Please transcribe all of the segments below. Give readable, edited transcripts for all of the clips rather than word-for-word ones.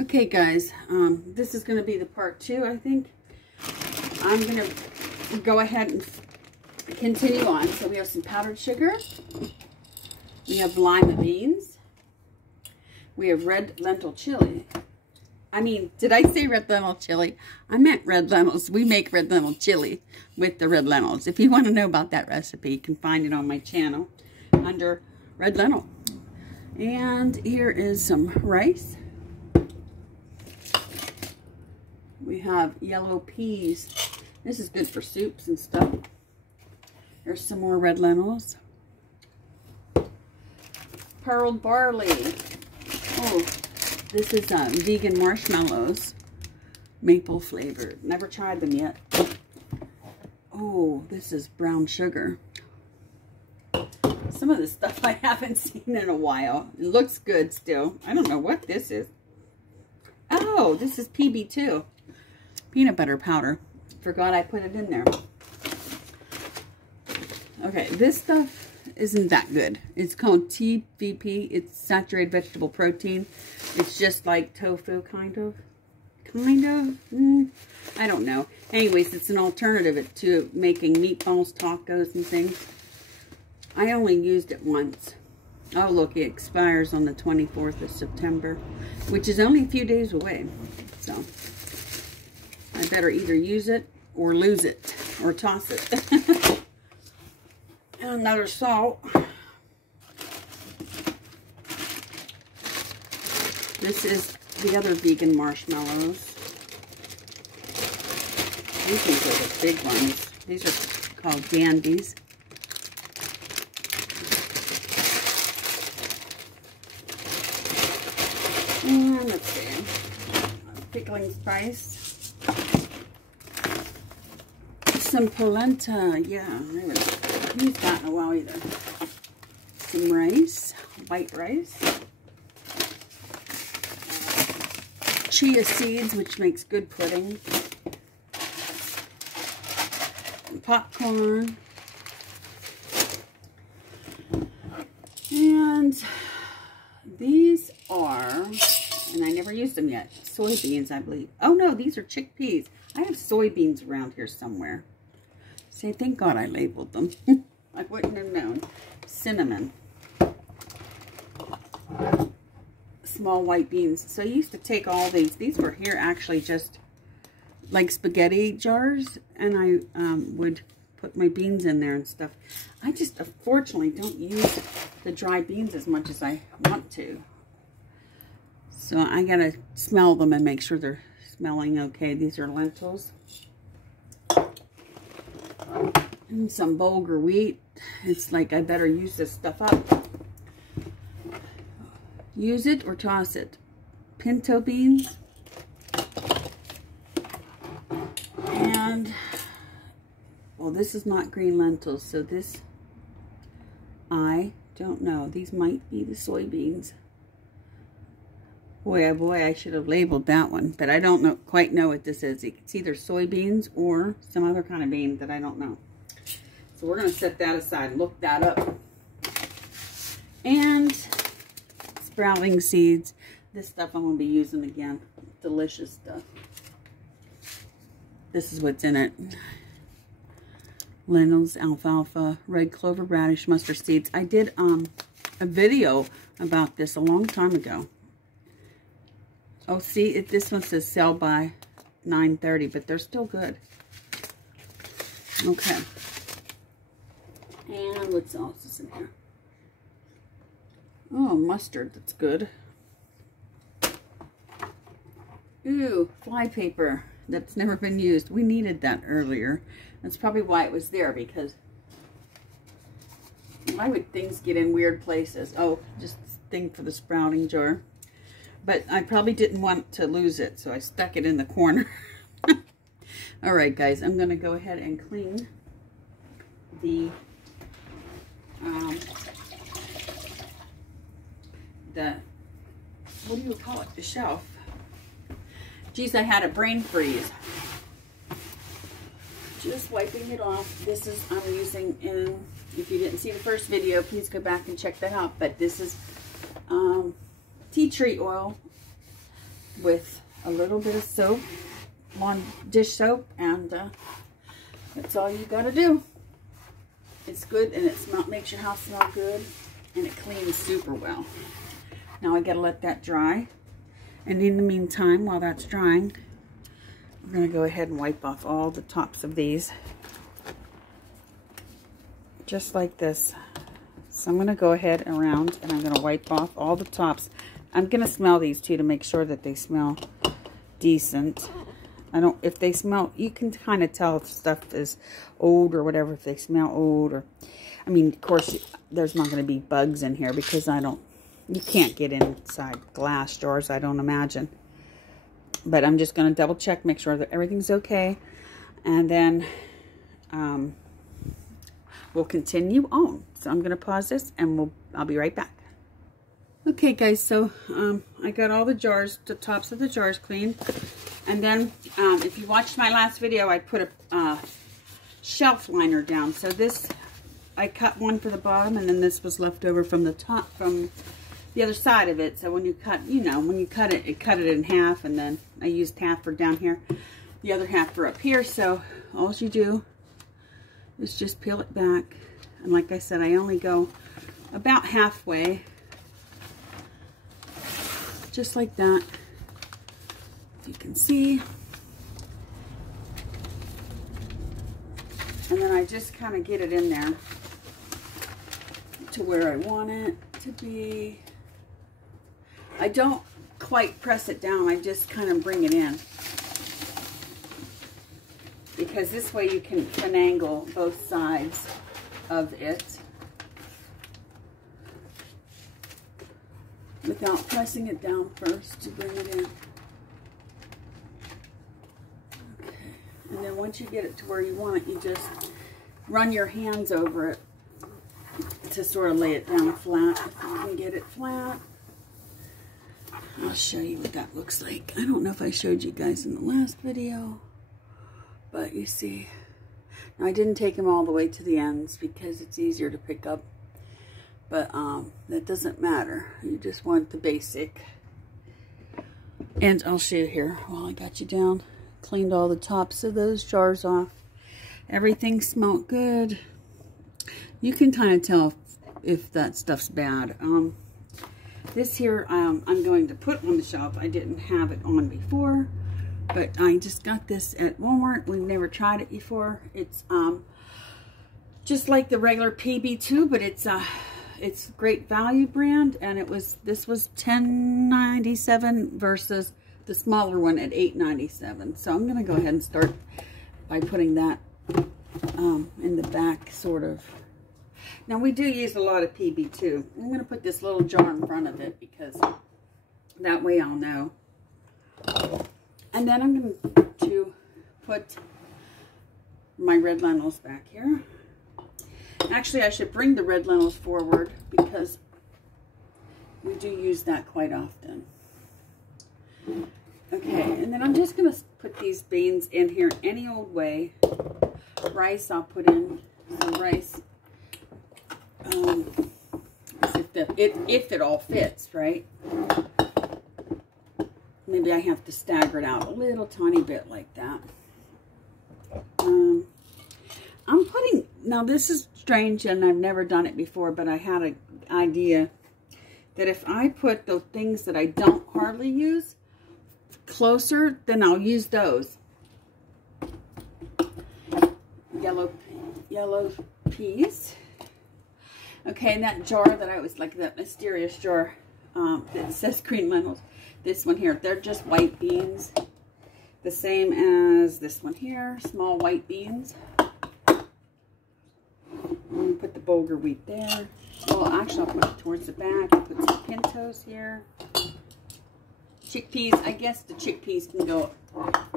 Okay guys, this is going to be the part 2, I think. I'm going to go ahead and continue on. So we have some powdered sugar. We have lima beans. We have red lentil chili. I mean, did I say red lentil chili? I meant red lentils. We make red lentil chili with the red lentils. If you want to know about that recipe, you can find it on my channel under red lentil. And here is some rice. We have yellow peas. This is good for soups and stuff. Here's some more red lentils. Pearled barley. Oh, this is vegan marshmallows. Maple flavored. Never tried them yet. Oh, this is brown sugar. Some of this stuff I haven't seen in a while. It looks good still. I don't know what this is. Oh, this is PB2. Peanut butter powder. Forgot I put it in there. Okay, this stuff isn't that good. It's called TVP. It's saturated vegetable protein. It's just like tofu, kind of. I don't know. Anyways, it's an alternative to making meatballs, tacos, and things. I only used it once. Oh, look, it expires on the 24th of September, which is only a few days away. So, I better either use it or lose it or toss it. And another salt. This is the other vegan marshmallows. These ones are the big ones. These are called Dandies. And let's see. Pickling spice. Some polenta. Yeah, I haven't used that in a while either. Some rice. White rice. Chia seeds, which makes good pudding. Popcorn. And these are, and I never used them yet, soybeans, I believe. Oh no, these are chickpeas. I have soybeans around here somewhere. See, thank God I labeled them. I wouldn't have known. Cinnamon. Small white beans. So I used to take all these. These were here actually just like spaghetti jars, and I would put my beans in there and stuff. I just unfortunately don't use the dry beans as much as I want to. So I gotta smell them and make sure they're smelling okay. These are lentils. And some bulgur wheat. It's like I better use this stuff up. Use it or toss it. Pinto beans. And, well, this is not green lentils, so this, I don't know. These might be the soybeans. Boy, oh boy, I should have labeled that one, but I don't quite know what this is. It's either soybeans or some other kind of bean that I don't know. So we're going to set that aside and look that up. And sprouting seeds. This stuff I'm going to be using again. Delicious stuff. This is what's in it. Lentils, alfalfa, red clover, radish, mustard seeds. I did a video about this a long time ago. Oh, see, this one says sell by 9:30, but they're still good. Okay. And what else is in here? Oh, mustard. That's good. Ooh, fly paper. That's never been used. We needed that earlier. That's probably why it was there, because why would things get in weird places? Oh, just this thing for the sprouting jar. But I probably didn't want to lose it, so I stuck it in the corner. All right, guys, I'm going to go ahead and clean the what do you call it? The shelf. Geez, I had a brain freeze. Just wiping it off. This is, I'm using in, if you didn't see the first video, please go back and check that out. But this is tea tree oil. with a little bit of soap, on dish soap, and that's all you got to do. It's good, and it makes your house smell good, and it cleans super well. Now I got to let that dry, and in the meantime, while that's drying, I'm going to go ahead and wipe off all the tops of these, just like this. So I'm going to go ahead and around, and I'm going to wipe off all the tops. I'm going to smell these too to make sure that they smell decent. If they smell, you can kind of tell if stuff is old or whatever, if they smell old, or, I mean, of course, there's not going to be bugs in here because you can't get inside glass jars, I don't imagine. But I'm just going to double check, make sure that everything's okay, and then we'll continue on. So I'm going to pause this, and I'll be right back. Okay, guys, so I got all the tops of the jars cleaned. And then, if you watched my last video, I put a shelf liner down. So this, I cut one for the bottom, and then this was left over from the top, from the other side of it. So when you cut, when you cut it in half, and then I used half for down here, the other half for up here. So all you do is just peel it back. And like I said, I only go about halfway, just like that. You can see, and then I just kind of get it in there to where I want it to be. I don't quite press it down, I just kind of bring it in, because this way you can finagle both sides of it without pressing it down first to bring it in. And then once you get it to where you want it, you just run your hands over it to sort of lay it down flat. If you can get it flat, I'll show you what that looks like. I don't know if I showed you guys in the last video, but you see. Now, I didn't take them all the way to the ends because it's easier to pick up, but that doesn't matter. You just want the basic. And I'll show you here while I got you down. Cleaned all the tops of those jars off. Everything smelled good. You can kind of tell if that stuff's bad. This here I'm going to put on the shelf. I didn't have it on before, but I just got this at Walmart. We've never tried it before. It's just like the regular PB2, but it's great value brand, and this was $10.97 versus the smaller one at $8.97. So I'm going to go ahead and start by putting that in the back, sort of. Now, we do use a lot of PB2. I'm going to put this little jar in front of it because that way I'll know. And then I'm going to put my red lentils back here. Actually, I should bring the red lentils forward because we do use that quite often. Okay, and then I'm just going to put these beans in here any old way. Rice, I'll put in some rice. If it all fits, right? Maybe I have to stagger it out a little tiny bit like that. I'm putting, now this is strange and I've never done it before, but I had an idea that if I put the things that I don't hardly use closer, then I'll use those. Yellow peas. Okay, and that jar that I was, like that mysterious jar that says green lentils, this one here, they're just white beans. The same as this one here, small white beans. I'm going to put the bulgur wheat there. Well, actually, I'll put it towards the back. I'll put some pintos here. Chickpeas, I guess the chickpeas can go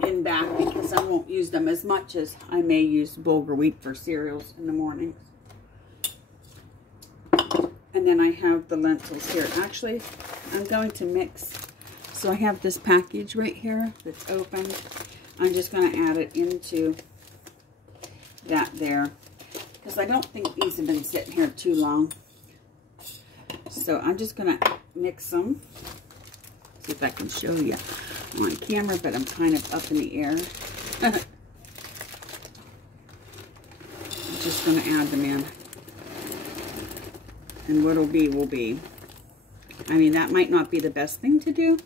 in back because I won't use them as much as I may use bulgur wheat for cereals in the mornings. And then I have the lentils here. Actually, I'm going to mix. So I have this package right here that's open. I'm just going to add it into that there, because I don't think these have been sitting here too long. So I'm just going to mix them. See if I can show you. on camera, but I'm kind of up in the air. I'm just going to add them in. And what'll be will be. I mean, that might not be the best thing to do,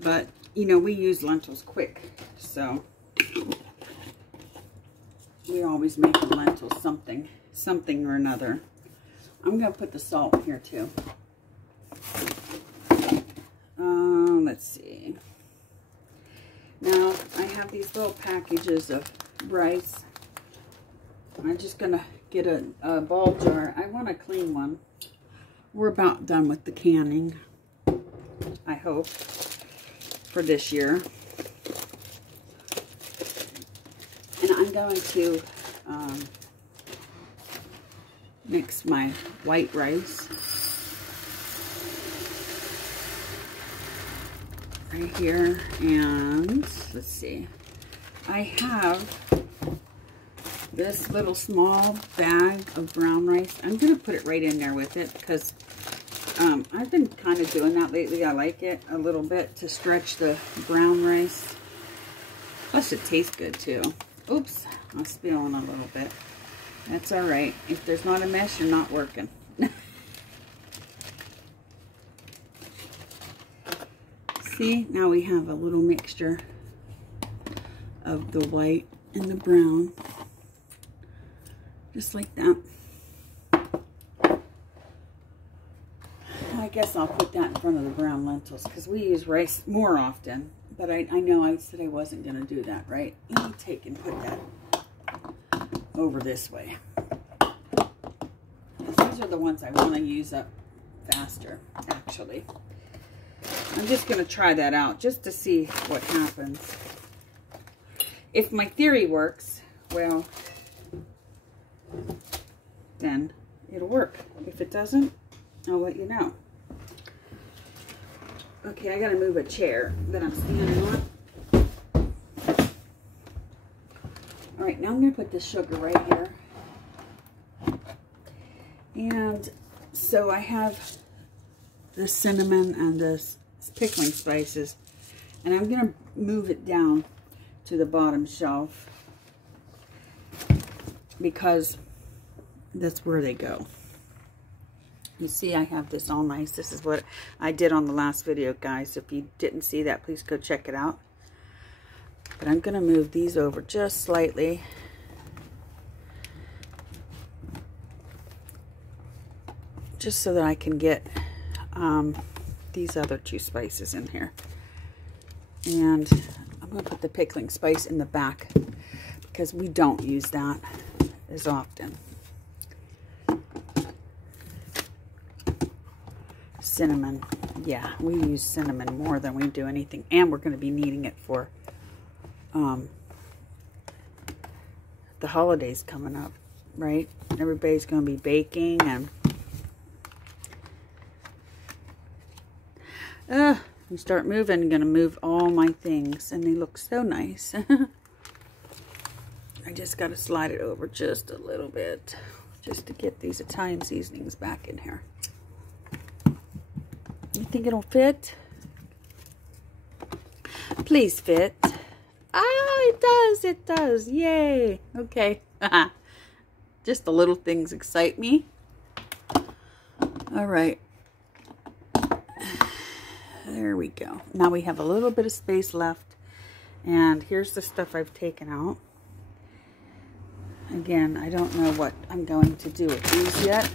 but, you know, we use lentils quick, so we always make the lentils something or another. I'm going to put the salt here, too. Let's see. Now, I have these little packages of rice. I'm just going to get a ball jar. I want a clean one. We're about done with the canning, I hope, for this year. And I'm going to mix my white rice right here. And let's see, I have this little small bag of brown rice. I'm going to put it right in there with it because I've been kind of doing that lately. I like it a little bit to stretch the brown rice. Plus it tastes good too. Oops, I'm spilling a little bit. That's all right. If there's not a mess, you're not working. See, now we have a little mixture of the white and the brown. Just like that. I guess I'll put that in front of the brown lentils because we use rice more often. But I know I said I wasn't going to do that, right? Let me take and put that over this way. These are the ones I want to use up faster, actually. I'm just going to try that out just to see what happens. If my theory works, well, then it'll work. If it doesn't, I'll let you know. Okay, I gotta move a chair that I'm standing on. Alright, now I'm gonna put this sugar right here. And so I have the cinnamon and the pickling spices. And I'm gonna move it down to the bottom shelf because that's where they go. You see, I have this all nice. This is what I did on the last video, guys. If you didn't see that, please go check it out. But I'm going to move these over just slightly. Just so that I can get these other two spices in here. And I'm going to put the pickling spice in the back because we don't use that as often. Cinnamon. Yeah, we use cinnamon more than we do anything. And we're going to be needing it for the holidays coming up, right? Everybody's going to be baking and we start moving. I'm going to move all my things and they look so nice. I just got to slide it over just a little bit just to get these Italian seasonings back in here. You think it'll fit? Please fit. Ah, it does. It does. Yay. Okay. Just the little things excite me. All right. There we go. Now we have a little bit of space left. And here's the stuff I've taken out. Again, I don't know what I'm going to do with these yet.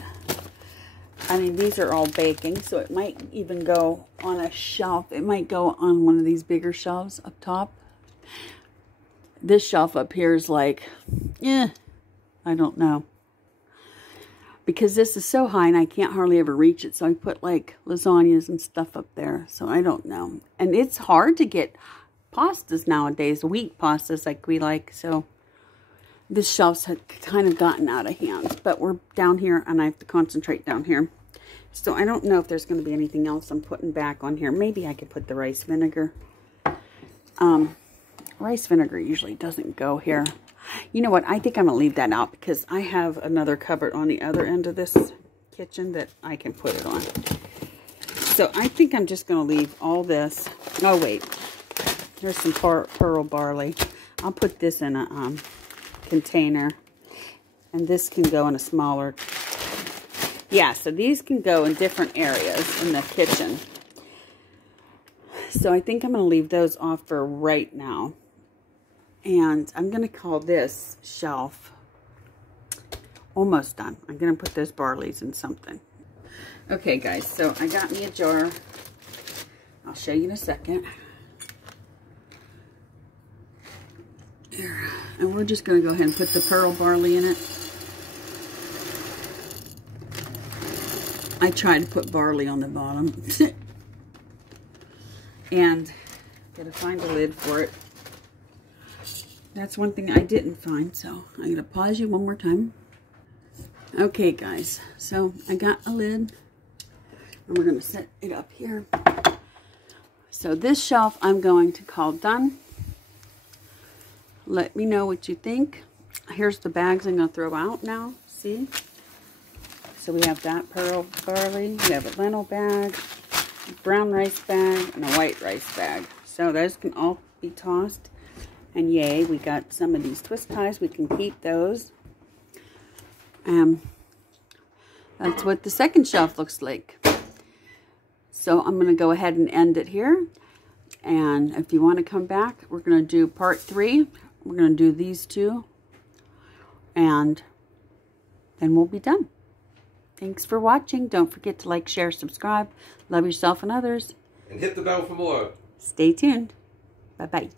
I mean, these are all baking, so it might even go on a shelf. It might go on one of these bigger shelves up top. This shelf up here is like, I don't know. Because this is so high and I can't hardly ever reach it. So I put like lasagnas and stuff up there. So I don't know. And it's hard to get pastas nowadays, wheat pastas like we like. So this shelf's kind of gotten out of hand. But we're down here and I have to concentrate down here. So I don't know if there's going to be anything else I'm putting back on here. Maybe I could put the rice vinegar. Rice vinegar usually doesn't go here. You know what? I think I'm going to leave that out because I have another cupboard on the other end of this kitchen that I can put it on. So I think I'm just going to leave all this. Oh, wait. Here's some pearl barley. I'll put this in a container. And this can go in a smaller... Yeah, so these can go in different areas in the kitchen. So I think I'm going to leave those off for right now. And I'm going to call this shelf almost done. I'm going to put those barleys in something. Okay, guys, so I got me a jar. I'll show you in a second. Here. And we're just going to go ahead and put the pearl barley in it. I tried to put barley on the bottom. And gotta find a lid for it. That's one thing I didn't find, so I'm gonna pause you one more time. Okay, guys, so I got a lid, and we're gonna set it up here. So this shelf I'm going to call done. Let me know what you think. Here's the bags I'm gonna throw out now. See? So we have that pearl barley, we have a lentil bag, a brown rice bag, and a white rice bag. So those can all be tossed. And yay, we got some of these twist ties. We can keep those. That's what the second shelf looks like. So I'm going to go ahead and end it here. And if you want to come back, we're going to do part 3. We're going to do these two. And then we'll be done. Thanks for watching. Don't forget to like, share, subscribe. Love yourself and others. And hit the bell for more. Stay tuned. Bye-bye.